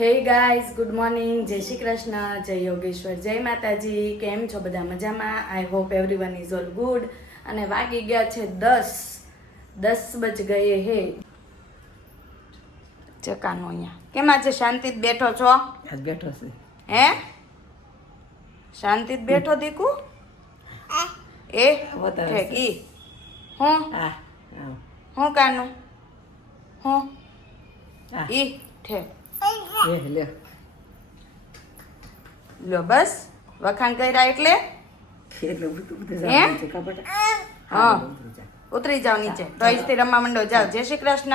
Hey guys, good morning, જય શ્રી કૃષ્ણ, જય યોગેશ્વર, જય માતાજી. કેમ છો બધા? મજામાં? I hope everyone is all good. અને વાગી ગયા છે 10 બજ ગયે હે. ચકાનો અહીંયા કેમ આજે શાંતિ બેઠો છો? આજ બેઠો છે. હે શાંતિ બેઠો દીકુ? એ ઠેક ઈ હું હું કાનું હું ઈ ઠેક લો બસ વખાણ કર્યા એટલે હા ઉતરી જાવ નીચે. તો અહીંથી રમવા માંડો, જાઓ. જય શ્રી કૃષ્ણ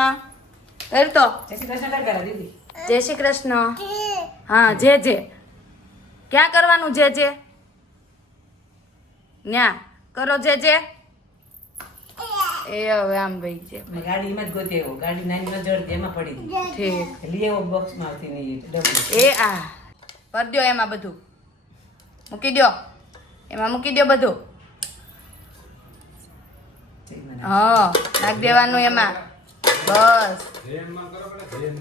કર તો. જય શ્રી કૃષ્ણ. હા જે ક્યાં કરવાનું? જે ન્યા કરો જે. એ હવે આમ ભાઈ છે ગાડીમાં જ ગોતે એવો ગાડી નાની ન જડ એમાં પડી ગઈ. ઠીક લઈ આવો બોક્સમાં આવતી નહીં ડબલ. એ આ ભર દ્યો એમાં બધું મૂકી દ્યો, એમાં મૂકી દ્યો બધું. હા નાખ દેવાનું એમાં, બસ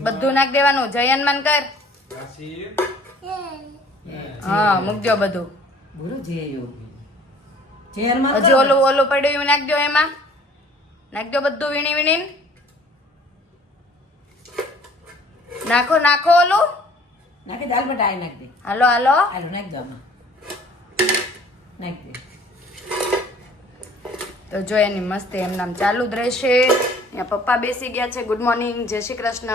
બધું નાખ દેવાનું. જય હનુમાન કર. હા મૂક દ્યો બધું. બોલો જે હજી ઓલું પડ્યું એવું નાખ દો એમાં. નાખ દો બધું વીણી. નાખો ઓલું નાખી દાલ બટાઈ નાખ દે. હાલો હાલો નાખ દો આમાં. નાખ દે. તો જો એની મસ્તી એમ નામ ચાલુ જ રહેશે. અહીંયા પપ્પા બેસી ગયા છે. ગુડ મોર્નિંગ, જય શ્રી કૃષ્ણ.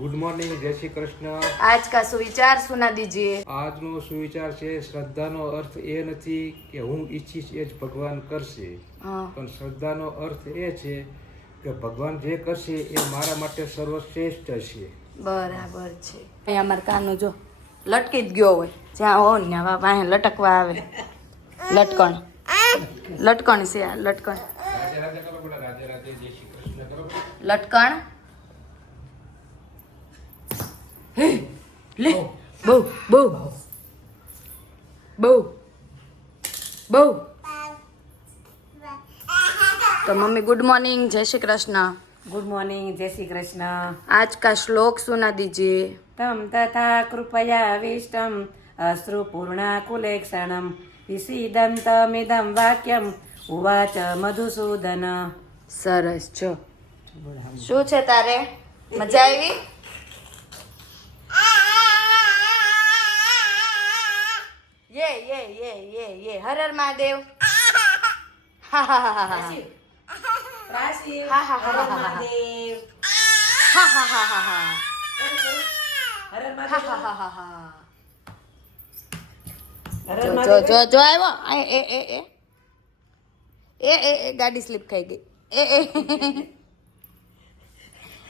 गुड मॉर्निंग, जय श्री कृष्ण. आज का सुविचार सुना दीजिए. આજનો સુવિચાર છે, શ્રદ્ધાનો અર્થ એ નથી કે હું ઈચ્છીશ એ જ ભગવાન કરશે, પણ શ્રદ્ધાનો અર્થ એ છે કે ભગવાન જે કરશે એ મારા માટે સર્વશ્રેષ્ઠ છે. બરાબર છે. અહીંયા અમાર કાનું જો લટકી જ ગયો હોય, જ્યાં હો ને વાહ લટકવા આવે. લટકણ છે આ લટકણ. લટકણ લે બહુ. તો મમ્મી गुड मॉर्निंग, जय श्री कृष्ण. गुड मॉर्निंग, जय श्री कृष्ण. आज का श्लोक सुना दीजिए. तम तथा कृपयाविष्टम अश्रुपूर्णाकुलेक्षणं विसीदन्तमिदं वाक्यम उवाच मधुसूदन. સરસ. જો શું છે તારે? મજા આવી? ये हर हर महादेव. हा हा हा हा રાશિ હા હા હા હા મહાદેવ. હા હા હા હા હા હર હર હા મહાદેવ. હા હા હા. હર હર જો મહાદેવ. જો આવ્યો. એ ગાડી સ્લીપ ખાઈ ગઈ.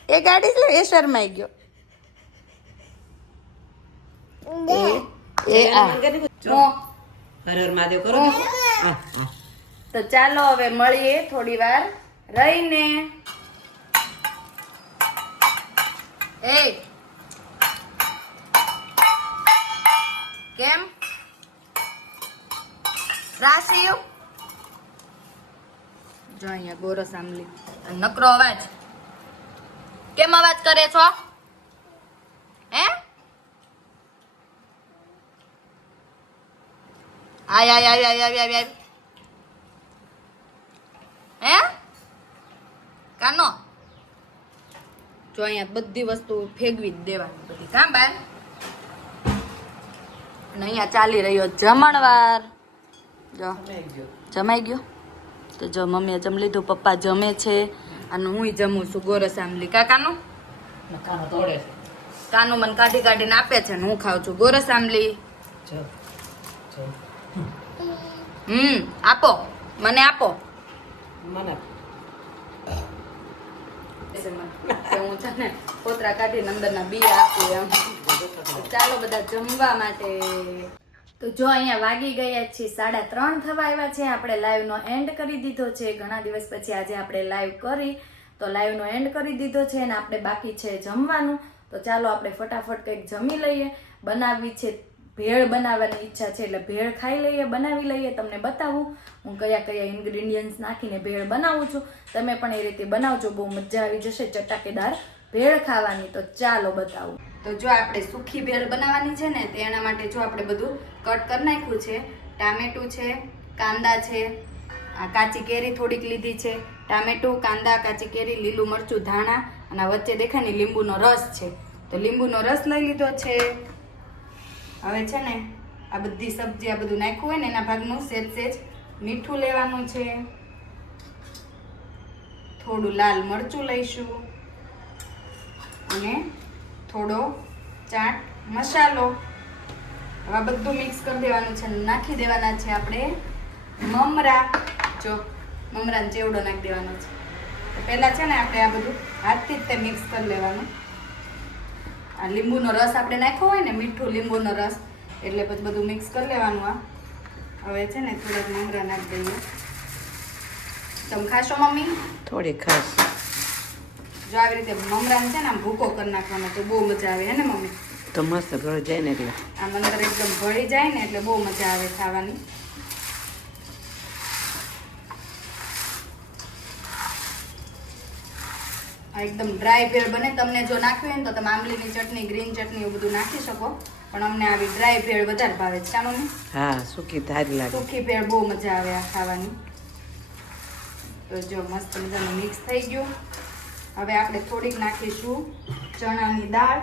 એ ગાડી સ્લીપ એ શરમાઈ ગયો. એ આ હર હર મહાદેવ કરો. તો ચાલો હવે મળીએ થોડી વાર રહીને. એ કેમ રાશિ? જો અહીંયા ગોરસ આમલી નકરો અવાજ. કેમ અવાજ કરે છો? હે આય હે કાનો? જો અહીંયા બધી વસ્તુ ફેંકવી જ દેવાની બધી. કામ બાર. અને અહીંયા ચાલી રહ્યો જમણવાર. જો જમાઈ ગયો. તો જો મમ્મીએ જમી લીધું, પપ્પા જમે છે અને હું જમું છું ગોરસ આમલી. કાકાનું કાનું મને કાઢીને આપે છે ને હું ખાઉં છું ગોરસ આમલી. આપો મને આપો. મને હું તને પોતરા કાઢીને અંદરના બી આપું એમ. ચાલો બધા જમવા માટે. તો જો અહીંયા વાગી ગયા છે 3:30 થવા આવ્યા છે. આપણે લાઈવનો એન્ડ કરી દીધો છે. ઘણા દિવસ પછી આજે આપણે લાઈવ કરી, તો લાઈવનો એન્ડ કરી દીધો છે અને આપણે બાકી છે જમવાનું. તો ચાલો આપણે ફટાફટ કંઈક જમી લઈએ. બનાવવી છે ભેળ, બનાવવાની ઈચ્છા છે એટલે ભેળ ખાઈ લઈએ, બનાવી લઈએ. તમને બતાવું હું કયા ઇન્ગ્રીડિયન્ટ્સ નાખીને ભેળ બનાવું છું. તમે પણ એ રીતે બનાવજો, બહુ મજા આવી જશે ચટાકેદાર ભેળ ખાવાની. તો ચાલો બતાવું. તો જો આપણે સૂકી ભેળ બનાવવાની છે ને તો એના માટે જો આપણે બધું કટ કરી નાખ્યું છે. ટામેટું છે, કાંદા છે, આ કાચી કેરી થોડીક લીધી છે. ટામેટું, કાંદા, કાચી કેરી, લીલું મરચું, ધાણા અને વચ્ચે દેખાય ને લીંબુનો રસ છે. તો લીંબુનો રસ લઈ લીધો છે. હવે છે ને આ બધી સબ્જી આ બધું નાખ્યું હોય ને એના ભાગનું સેજ મીઠું લેવાનું છે. થોડું લાલ મરચું લઈશું અને થોડો ચાટ મસાલો. હવે બધું મિક્સ કરી દેવાનું છે. નાખી દેવાના છે આપણે મમરા. જો મમરાનો ચેવડો નાખી દેવાનો છે. તો પહેલા છે ને આપણે આ બધું હાથથી જ તે મિક્સ કરી લેવાનું. આ લીંબુનો રસ આપણે નાખ્યો હોય ને, મીઠું લીંબુનો રસ, એટલે પછી બધું મિક્સ કરી લેવાનું. આ હવે છે ને થોડાક મમરા નાખી દઈએ. તમે ખાશો મમ્મી? થોડી ખાસ. જો આવી રીતે મમરાને છે ને આમ ભૂકો કરી નાખવાનો તો બહુ મજા આવે. હે ને મમ્મી? તો મસ્ત ભળી જાય ને એટલે આમ અંદર એકદમ ભળી જાય ને એટલે બહુ મજા આવે ખાવાની. આ એકદમ ડ્રાય ભેળ બને. તમને જો નાખવી હોય ને તો તમે આંબલીની ચટણી, ગ્રીન ચટણી એવું બધું નાખી શકો, પણ અમને આવી ડ્રાય ભેળ વધારે ભાવે છે. ચાલો ને હા, સૂકી ધારી લાગે. સૂકી ભેળ બહુ મજા આવે આ ખાવાની. તો જો મસ્ત મજાનું મિક્સ થઈ ગયું. હવે આપણે થોડીક નાખીશું ચણાની દાળ.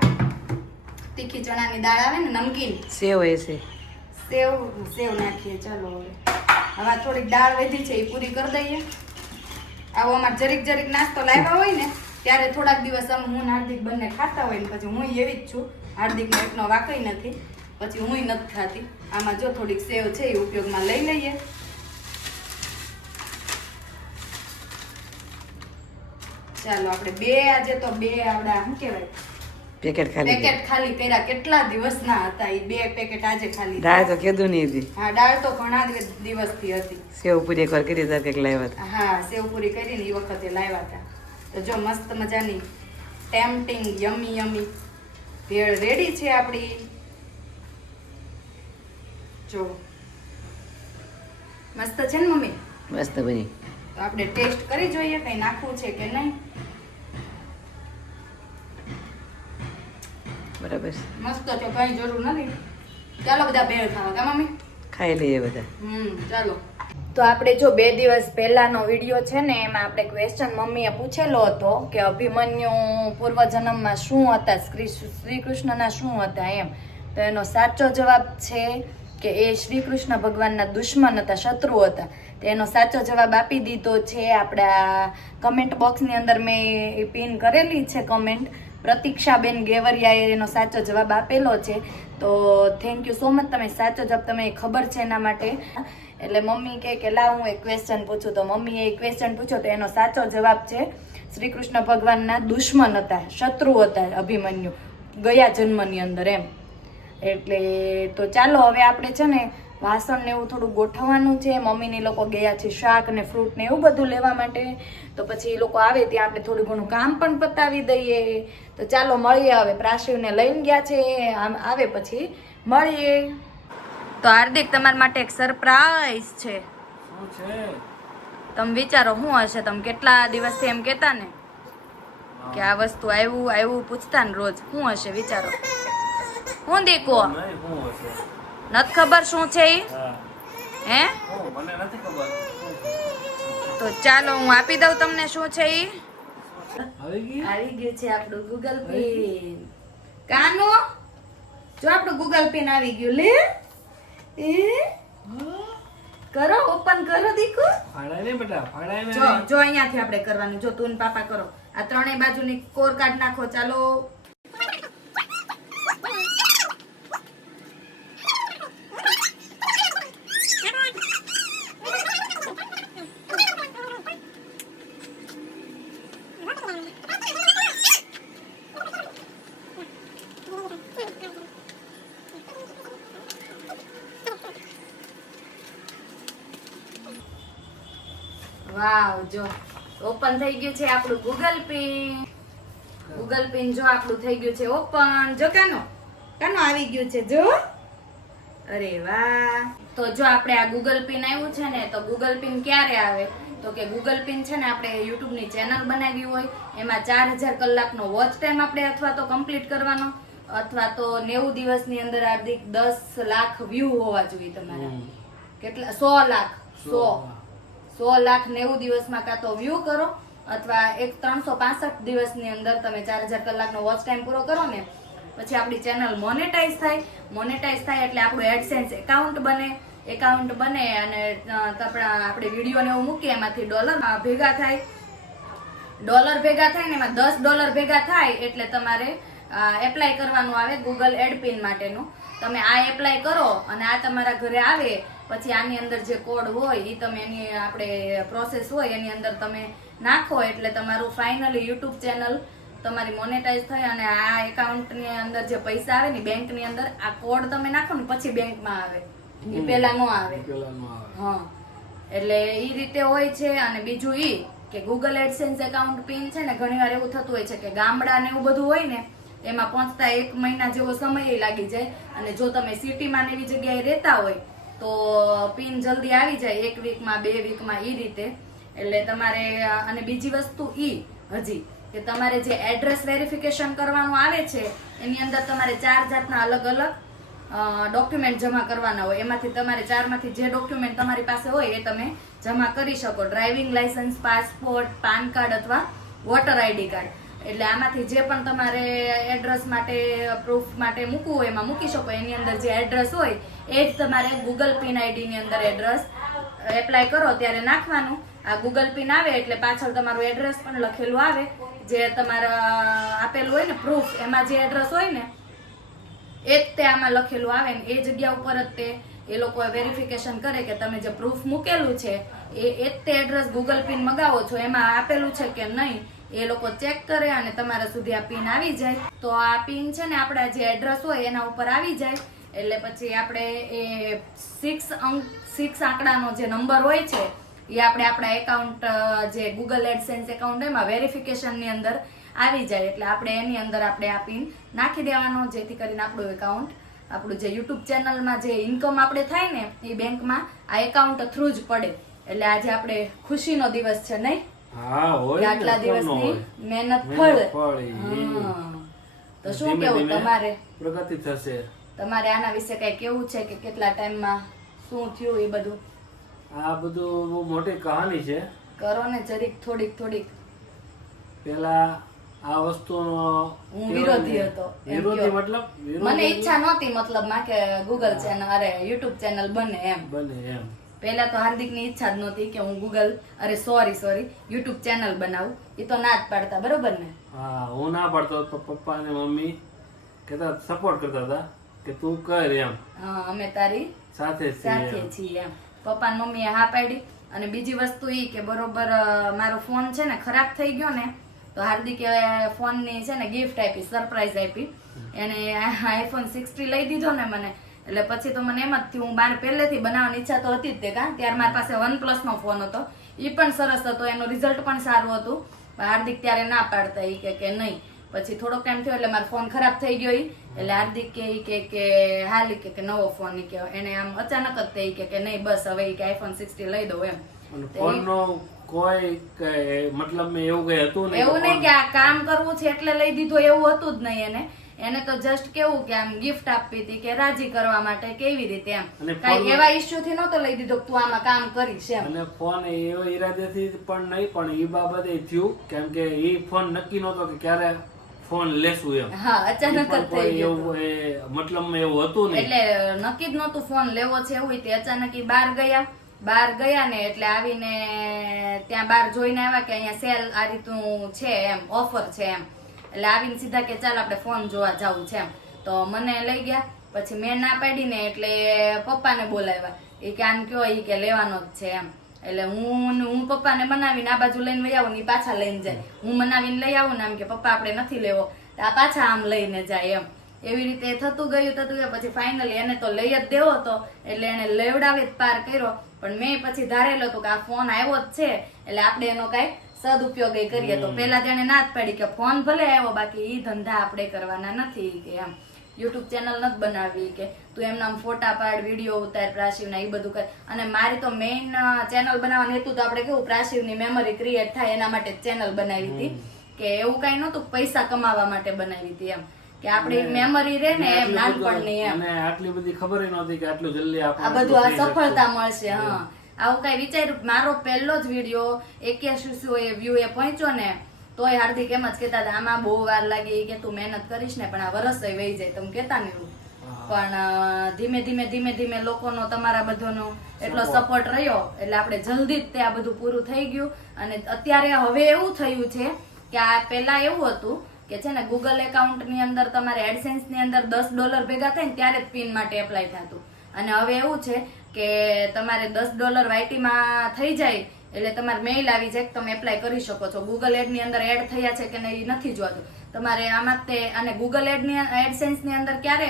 તીખી ચણાની દાળ આવે ને, નમકીન સેવ એ છે. સેવ નાખીએ. ચાલો હવે થોડીક દાળ વધી છે એ પૂરી કરી દઈએ. આવો અમારે જરીક નાસ્તો લાવ્યા હોય ને ત્યારે થોડાક દિવસ અમે હું હાર્દિક બંને ખાતા હોય ને પછી હું એવી જ છું. હાર્દિકનો એકનો વાકઈ નથી, પછી હું નથી ખાતી. આમાં જો થોડીક સેવ છે એ ઉપયોગમાં લઈ લઈએ. ચાલો આપણે આજે તો બે આવડા શું કહેવાય પેકેટ ખાલી કર્યા. કેટલા દિવસના હતા એ 2 પેકેટ આજે ખાલી. દાળ તો કીધું નહીં હતી. હા, દાળ તો ઘણા દિવસથી હતી. સેવ પૂરી એકવાર કરી તાર કંઈક લાવ્યા હતા. હા, સેવ પૂરી કરીને એ વખતે લાવ્યા હતા. તો જો મસ્ત મજાની ટેમ્પટિંગ યમી ભેળ રેડી છે આપણી. જો મસ્ત છે ને મમ્મી? મસ્ત બની. તો આપણે ટેસ્ટ કરી જોઈએ કઈ નાખવું છે કે નહીં. બરાબર. મસ્ત છે, કઈ જરૂર નથી. ચાલો બધા ભેળ ખાવા. કા મમ્મી? ખાઈ લઈએ બધા. ચાલો. તો આપણે જો 2 દિવસ પહેલાનો વિડીયો છે ને એમાં આપણે ક્વેશ્ચન મમ્મીએ પૂછેલો હતો કે અભિમન્યુ પૂર્વજન્મમાં શું હતા, શ્રી કૃષ્ણના શું હતા એમ. તો એનો સાચો જવાબ છે કે એ શ્રી કૃષ્ણ ભગવાનના દુશ્મન હતા, શત્રુ હતા. તો એનો સાચો જવાબ આપી દીધો છે. આપણા કમેન્ટ બોક્સની અંદર મેં પિન કરેલી છે કમેન્ટ. પ્રતીક્ષાબેન ગેવરિયાએ એનો સાચો જવાબ આપેલો છે. તો થેન્ક યુ સો મચ. તમે સાચો જવાબ તમને ખબર છે એના માટે. એટલે મમ્મી કહે કે લાવ હું એક ક્વેશ્ચન પૂછું. તો મમ્મીએ એક ક્વેશ્ચન પૂછ્યો તો એનો સાચો જવાબ છે શ્રી કૃષ્ણ ભગવાનના દુશ્મન હતા, શત્રુ હતા અભિમન્યુ ગયા જન્મની અંદર એમ. એટલે તો ચાલો હવે આપણે છે ને વાસણ ને એવું થોડું ગોઠવવાનું છે. મમ્મીને લોકો ગયા છે શાક ને ફ્રૂટ ને એવું બધું લેવા માટે. તો પછી એ લોકો આવે ત્યાં આપણે થોડું ઘણું કામ પણ પતાવી દઈએ. તો ચાલો મળીએ. હવે પ્રાશિવને લઈને ગયા છે, આમ આવે પછી મળીએ. તો હાર્દિક તમારા માટે એક સરપ્રાઈઝ છે. શું છે? તમે વિચારો શું હશે? તમે કેટલા દિવસથી એમ કહેતા ને કે આ વસ્તુ આવ્યું પૂછતા ને રોજ. શું હશે વિચારો? હું દીકો નથી ખબર શું છે ઈ? હે? તો ચાલો હું આપી દઉં તમને શું છે ઈ. આવી ગયું છે આપણું ગૂગલ પિન. કાનો જો આપણું ગૂગલ પિન આવી ગયું. લે કરો, ઓપન કરો દીકુ. ફાડાય ને બેટા, ફાડાય ને. જો અહીંયાથી આપણે કરવાનું. જો તું ને પાપા કરો. આ ત્રણેય બાજુની કોર કાઢ નાખો. ચાલો વાવ, જો ઓપન થઈ ગયું છે આપણું ગૂગલ પિન. ગૂગલ પિન જો આપણું થઈ ગયું છે ઓપન. જો કાનો આવી ગયું છે જો. અરે વાહ. તો જો આપણે આ ગૂગલ પિન આવ્યું છે ને, તો ગૂગલ પિન ક્યારે આવે તો કે ગૂગલ પિન છે ને આપણે યુટ્યુબની ચેનલ બનાવી હોય એમાં 4000 કલાકનો વોચ ટાઈમ આપણે અથવા તો કમ્પ્લીટ કરવાનો. અથવા તો 90 દિવસની અંદર હાર્દિક 10 લાખ વ્યૂ હોવા જોઈએ તમારા. કેટલા? 100 લાખ. 100 લાખ 90 દિવસમાં કાં તો વ્યૂ કરો અથવા 365 દિવસની અંદર તમે 4000 કલાકનો વોચ ટાઈમ પૂરો કરો ને પછી આપણી ચેનલ મોનેટાઈઝ થાય. મોનેટાઈઝ થાય એટલે આપણું એડસેન્સ એકાઉન્ટ બને અને આપણે વિડીયોને એવું મૂકીએ એમાંથી ડોલર ભેગા થાય. ડોલર ભેગા થાય ને એમાં $10 ભેગા થાય એટલે તમારે એપ્લાય કરવાનું આવે ગૂગલ એડ પિન માટેનું. તમે આ એપ્લાય કરો અને આ તમારા ઘરે આવે પછી આની અંદર જે કોડ હોય એ તમે એની આપણે પ્રોસેસ હોય એની અંદર તમે નાખો એટલે તમારું ફાઇનલી યુટ્યુબ ચેનલ તમારી મોનેટાઈઝ થઈ અને આ એકાઉન્ટની અંદર જે પૈસા આવે ને બેંકની અંદર આ કોડ તમે નાખો ને પછી બેંકમાં આવે, એ પેલા નો આવે. હા, એટલે એ રીતે હોય છે. અને બીજું ઈ કે ગૂગલ એડસેન્સ એકાઉન્ટ પિન છે ને ઘણીવાર એવું થતું હોય છે કે ગામડા ને એવું બધું હોય ને એમાં પહોંચતા 1 મહિના જેવો સમય લાગી જાય. અને જો તમે સિટીમાં ને એવી જગ્યાએ રહેતા હોય તો પિન જલ્દી આવી જાય 1 વીકમાં 2 વીકમાં એ રીતે. એટલે તમારે અને બીજી વસ્તુ હજી કે તમારે જે એડ્રેસ વેરિફિકેશન કરવાનું આવે છે એની અંદર તમારે 4 જાતના અલગ અલગ ડોક્યુમેન્ટ જમા કરવાના હોય. એમાંથી તમારે 4 માંથી જે ડોક્યુમેન્ટ તમારી પાસે હોય એ તમે જમા કરી શકો. Driving licence, passport, PAN card અથવા વોટર આઈડી કાર્ડ. એટલે આમાંથી જે પણ તમારે એડ્રેસ માટે પ્રૂફ માટે મૂકવું હોય એમાં મૂકી શકો. એની અંદર જે એડ્રેસ હોય એ જ તમારે ગૂગલ પિન આઈડી ની અંદર એડ્રેસ એપ્લાય કરો ત્યારે નાખવાનું. આ ગૂગલ પિન આવે એટલે પાછળ તમારું એડ્રેસ પણ લખેલું આવે. જે તમારા આપેલું હોય ને પ્રૂફ એમાં જે એડ્રેસ હોય ને એ જ તે આમાં લખેલું આવે ને એ જગ્યા ઉપર જ તે એ લોકો વેરિફિકેશન કરે કે તમે જે પ્રૂફ મૂકેલું છે એ જ તે એડ્રેસ ગૂગલ પિન મગાવો છો એમાં આપેલું છે કે નહીં એ લોકો ચેક કરે અને તમારા સુધી આ પિન આવી જાય. તો આ પિન છે ને આપણા જે એડ્રેસ હોય એના ઉપર આવી જાય એટલે પછી આપણે એ 6 આંકડાનો જે નંબર હોય છે એ આપણે આપણા એકાઉન્ટ જે ગૂગલ એડસેન્સ એકાઉન્ટ એમાં વેરિફિકેશનની અંદર આવી જાય. એટલે આપણે એની અંદર આપણે આ પિન નાખી દેવાનો જેથી કરીને આપણું એકાઉન્ટ આપણું જે યુટ્યુબ ચેનલમાં જે ઇન્કમ આપણે થાય ને એ બેંકમાં આ એકાઉન્ટ થ્રુ જ પડે. એટલે આજે આપણે ખુશીનો દિવસ છે નહીં? આટલા દિવસની મહેનત ફળ. તો શું કેવું તમારે? પ્રગતિ થશે. તમારે આના વિશે કઈ કેવું છે કે કેટલા ટાઈમમાં શું થયું એ બધું? આ બધું બહુ મોટી કહાની છે. કરો ને જરીક થોડીક. પેલા આ વસ્તુનો હું વિરોધી હતો. વિરોધી મતલબ મને ઈચ્છા નહોતી મતલબમાં કે ગૂગલ ચેનલ યુટ્યુબ ચેનલ બને એમ. પહેલા તો હાર્દિકની ઈચ્છા જ નહોતી કે હું સોરી યુટ્યુબ ચેનલ બનાવું. એ તો ના જ પાડતા, બરોબર ને? હા, હું ના પાડતો તો પપ્પા અને મમ્મી કેતા સપોર્ટ કરતા હતા કે તું કર એમ. હા, અમે તારી સાથે છીએ એમ. પપ્પા અને મમ્મીએ હા પાડી. અને બીજી વસ્તુ એ કે બરોબર મારો ફોન છે ને ખરાબ થઈ ગયો ને તો હાર્દિકે ફોનની છે ને ગિફ્ટ આપી, સરપ્રાઈઝ આપી. એને iPhone 16 લઈ દીધો ને મને એટલે પછી તો મને એમ જ થયું. હું બાર પહેલેથી બનાવવાની ઈચ્છા તો હતી જ તે ત્યારે મારી પાસે OnePlus નો ફોન હતો, એ પણ સરસ હતો, એનું રિઝલ્ટ પણ સારું હતું. હાર્દિક ત્યારે ના પાડતા એ કે નહીં. પછી થોડોક ટાઈમ થયો એટલે મારો ફોન ખરાબ થઈ ગયો એટલે હાર્દિક કે હાલ કે નવો ફોન કે એને આમ અચાનક જ થઈ કે નહીં બસ હવે કે iPhone 16 લઈ દઉં એમ. ફોનનો કોઈ મતલબ મે એવું કઈ હતું નહીં. એવું નહીં કે આ કામ કરવું છે એટલે લઈ દીધો એવું હતું જ નહીં. એને તો જસ્ટ કેવું કે આમ ગિફ્ટ આપી હતી કે રાજી કરવા માટે કેવી રીતે એમ કઈ એવા ઇશ્યુ થી નતો લઈ દીધો તું આમાં કામ કરીશ એમ. અને ફોન એવો ઈરાદેથી પણ નહીં પણ એ બાબતે થયું કેમ કે એ ફોન નક્કી નતો કે ક્યારે ફોન લેશું એમ. હા, અચાનક જ થઈ ગયું. મતલબ એવું હતું નહીં એટલે નક્કી જ નતું ફોન લેવો છે એવું. તે અચાનક બહાર ગયા ને એટલે આવીને ત્યાં બહાર જોઈને આવ્યા કે અહીંયા સેલ આ રીતનું છે એમ, ઓફર છે એમ. એટલે આવીને સીધા કે ચાલ આપણે ફોન જોવા જવું છે એમ. તો મને લઈ ગયા. પછી મેં ના પાડી ને એટલે પપ્પાને બોલાવ્યા. એ કે આને કયો એ કે લેવાનો જ છે એમ. એટલે હું પપ્પાને બનાવીને આ બાજુ લઈને વહી આવું ને પાછા લઈને જાય. હું બનાવીને લઈ આવું ને એમ કે પપ્પા આપણે નથી લેવો આ પાછા આમ લઈને જાય એમ. એવી રીતે થતું ગયું. પછી ફાઇનલી એને તો લઈ જ દેવો હતો એટલે એને લેવડાવી જ પાર કર્યો. પણ મેં પછી ધારેલો હતો કે આ ફોન આવ્યો જ છે એટલે આપણે એનો કઈ સદુપયોગ કરીએ. તો પેલા તેને ના જ પાડી કે ફોન ભલે આવ્યો બાકી ઈ ધંધા આપણે કરવાના નથી કે એમ. યુટ્યુબ ચેનલ નથી બનાવવી કે તું એમના ફોટા પાડ, વિડીયો ઉતાર પ્રાશિવના એ બધું કર. અને મારી તો મેઇન ચેનલ બનાવવાનું હેતુ તો આપણે કેવું પ્રાશિવની મેમરી ક્રિએટ થાય એના માટે ચેનલ બનાવી હતી કે એવું કઈ નહોતું પૈસા કમાવા માટે બનાવી હતી એમ. કે આપણી મેમરી રહે ને એમ નાનપણની એમ અને આટલી બધી ખબર નહોતી કે આટલું જલ્દી આ આપણે બધું આ સફળતા મળશે. હા, આવું કઈ વિચાર્યું. મારો પહેલો જ વિડીયો 8100 વ્યૂ એ પહોંચ્યો ને તોય હાર્દિક એમ જ કહેતા હતા આમાં બહુ વાર લાગી કે તું મહેનત કરીશ ને પણ આ વરસ વહી જાય તમે કહેતા ને એવું. પણ ધીમે ધીમે લોકોનો તમારા બધાનો એટલો સપોર્ટ રહ્યો એટલે આપણે જલ્દી જ તે આ બધું પૂરું થઈ ગયું. અને અત્યારે હવે એવું થયું છે કે આ પહેલા એવું હતું કે છે ને ગૂગલ એકાઉન્ટ ની અંદર તમારે એડસેન્સ ની અંદર $10 ભેગા થાય ને ત્યારે જ પિન માટે એપ્લાય થતું. અને હવે એવું છે કે તમારે $10 વાયટી માં થઈ જાય એટલે તમારે મેઇલ આવી જાય કે તમે એપ્લાય કરી શકો છો. ગૂગલ એડ ની અંદર એડ થયા છે કે નહીં નથી જોતું તમારે આમાં તે. અને ગૂગલ એડ ની એડસેન્સ ની અંદર ક્યારે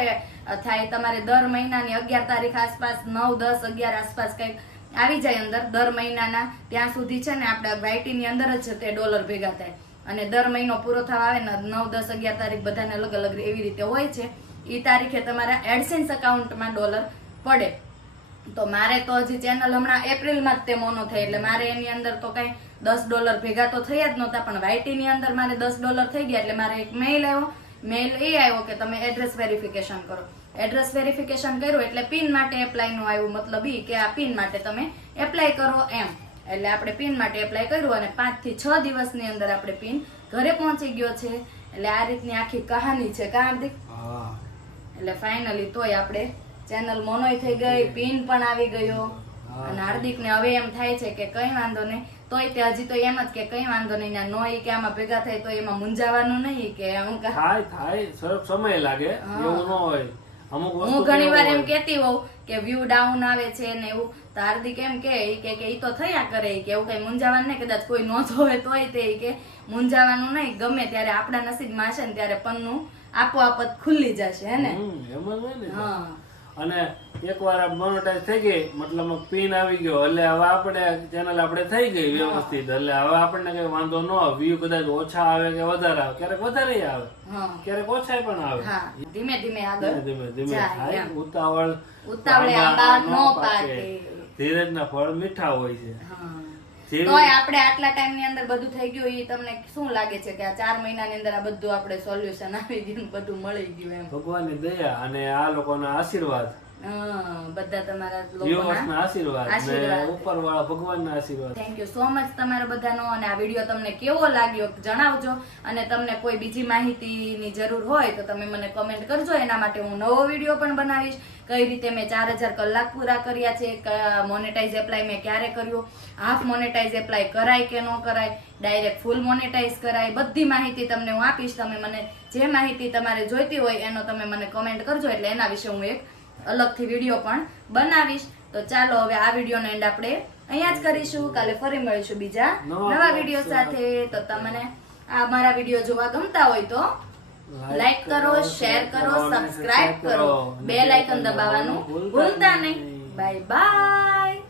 થાય તમારે દર મહિનાની 11 તારીખ આસપાસ 9, 10, 11 આસપાસ કંઈક આવી જાય અંદર દર મહિનાના. ત્યાં સુધી છે ને આપણે વાયટી ની અંદર જ તે ડોલર ભેગા થાય. અને દર મહિનો પૂરો થવા આવે ને 9, 10, 11 તારીખ બધાને અલગ અલગ એવી રીતે હોય છે. એ તારીખે તમારા એડસેન્સ એકાઉન્ટમાં ડોલર પડે. તો મારે તો હજી ચેનલ હમણાં એપ્રિલમાં જ તે મોનો થઈ એટલે મારે એની અંદર તો કઈ $10 ભેગા તો થયા જ નહોતા. પણ વાયટી ની અંદર મારે $10 થઈ ગયા એટલે મારે એક મેઇલ આવ્યો. મેઇલ એ આવ્યો કે તમે એડ્રેસ વેરિફિકેશન કરો. એડ્રેસ વેરિફિકેશન કર્યું એટલે પિન માટે એપ્લાય નું આવ્યું. મતલબ ઈ કે આ પિન માટે તમે એપ્લાય કરો એમ. એટલે આપણે પિન માટે એપ્લાય કર્યું અને 5 થી 6 દિવસની અંદર આપણે પિન ઘરે પહોંચી ગયો છે. એટલે આ રીતની આખી કહાની છે કા હાર્દિક? એટલે ફાઇનલી તોય આપણે ચેનલ મોનોય થઈ ગઈ, પિન પણ આવી ગયો. અને હાર્દિક ને હવે એમ થાય છે કે કઈ વાંધો નહીં તોય તે હજી તો એમ જ કે કઈ વાંધો નહીં ના નોય કે આમાં ભેગા થાય તો એમાં મુંજાવાનું નહીં કે હું થાય સરસ સમય લાગે એવું ન હોય. અમુક હું ઘણી વાર એમ કેતી હોઉં કે વ્યૂ ડાઉન આવે છે ને એવું તો હાર્દિક એમ કે ઈ તો થયા કરે કે એવું કઈ મુંજાવાનું નહીં. કદાચ કોઈ ન જોવે તોય તે કે મુંજાવાનું નહીં. ગમે ત્યારે આપણા નસીબમાં હશે ને ત્યારે પન્નું આપોઆપ જ ખુલ્લી જશે હે ને? એમ જ હોય ને. હા. અને એકવાર મોનેટાઈઝ થઈ ગઈ મતલબ પિન આવી ગયો એટલે હવે આપણે ચેનલ આપણે થઈ ગઈ વ્યવસ્થિત. એટલે હવે આપણને કઈ વાંધો ન આવે. વ્યૂ કદાચ ઓછા આવે કે વધારે આવે, ક્યારેક વધારે આવે ક્યારેક ઓછા પણ આવે. ધીમે ધીમે આગળ ધીમે થાય. ઉતાવળે આંબા નો પાકે. ધીરજના ફળ મીઠા હોય છે. તોય આપણે આટલા ટાઈમ ની અંદર બધું થઈ ગયું. એ તમને શું લાગે છે કે આ 4 મહિનાની અંદર આ બધું આપણે સોલ્યુશન આવી ગયું, બધું મળી ગયું એમ? ભગવાનની દયા અને આ લોકોના આશીર્વાદ, બધા તમારા લોકોના આશીર્વાદ ને ઉપરવાળા ભગવાનના આશીર્વાદ. થેન્ક યુ સો મચ તમારા બધાનો. અને આ વિડીયો તમને કેવો લાગ્યો જણાવજો. અને તમને કોઈ બીજી માહિતીની જરૂર હોય તો તમે મને કમેન્ટ કરજો. એના માટે હું નવો વિડીયો પણ બનાવીશ. કઈ રીતે મેં 4000 કલાક પૂરા કર્યા છે, મોનેટાઈઝ એપ્લાય મેં ક્યારે કર્યું, હાફ મોનેટાઈઝ એપ્લાય કરાય કે ન કરાય, ડાયરેક્ટ ફૂલ મોનેટાઈઝ કરાય, બધી માહિતી તમને હું આપીશ. તમે મને જે માહિતી તમારે જોઈતી હોય એનો તમે મને કમેન્ટ કરજો એટલે એના વિશે હું એક અલગથી વિડીયો પણ બનાવીશ. તો ચાલો હવે આ વિડીયોનો એન્ડ આપણે અહીંયા જ કરીશું. કાલે ફરી મળીશું બીજા નવા વિડીયો સાથે. તો તમને આ મારા વિડીયો જોવા ગમતા હોય તો લાઈક કરો, શેર કરો, સબસ્ક્રાઇબ કરો, બેલ આઇકન દબાવવાનું ભૂલતા નહીં. Bye bye.